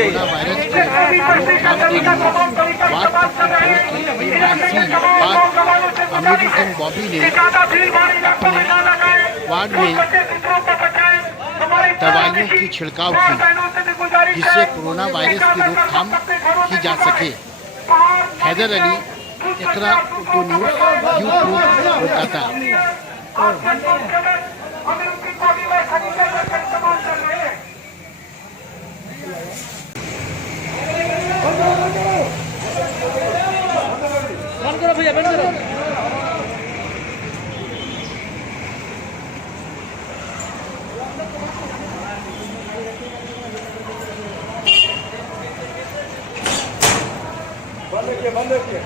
Corona virus के रोकथाम के लिए अमेरिकन बॉबी ने अपने वार्ड में दवाइयों की छिड़काव की जिससे कोरोना वायरस की रोकथाम की जा सके। हैदर अली, इकरा उर्दू न्यूज़, यूट्यूब, कोलकाता। बंद करो भैया, बंद करो। बंद किए।